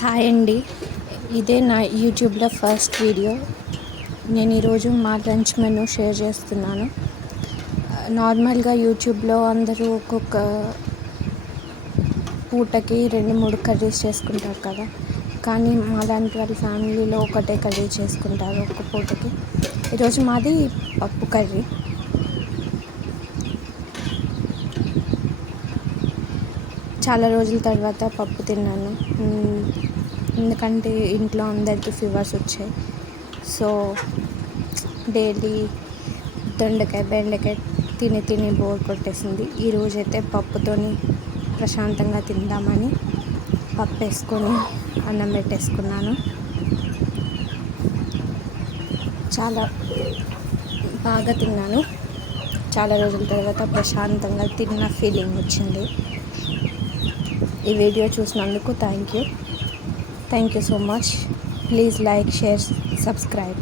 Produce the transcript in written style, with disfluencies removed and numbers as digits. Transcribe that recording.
Hi అండి. ఇదే నా యూట్యూబ్లో ఫస్ట్ వీడియో. నేను ఈరోజు మా లంచ్ మెనూ షేర్ చేస్తున్నాను. నార్మల్గా యూట్యూబ్లో అందరూ ఒక్కొక్క పూటకి 2-3 కర్రీస్ చేసుకుంటారు కదా, కానీ మా లాంటి వాళ్ళ ఫ్యామిలీలో ఒకటే కర్రీ చేసుకుంటారు ఒక్క పూటకి. ఈరోజు మాది పప్పు కర్రీ. చాలా రోజుల తర్వాత పప్పు తిన్నాను, ఎందుకంటే ఇంట్లో అందరికీ ఫీవర్స్ వచ్చాయి. సో డైలీ దొండకాయ బెండకాయ తిని బోర్ కొట్టేసింది. ఈరోజైతే పప్పుతోని ప్రశాంతంగా తిందామని పప్పు వేసుకొని అన్నం పెట్టేసుకున్నాను. చాలా బాగా తిన్నాను. చాలా రోజుల తర్వాత ప్రశాంతంగా తిన్న ఫీలింగ్ వచ్చింది. ఈ వీడియో చూసినందుకు thank you so much. Please like, share, subscribe.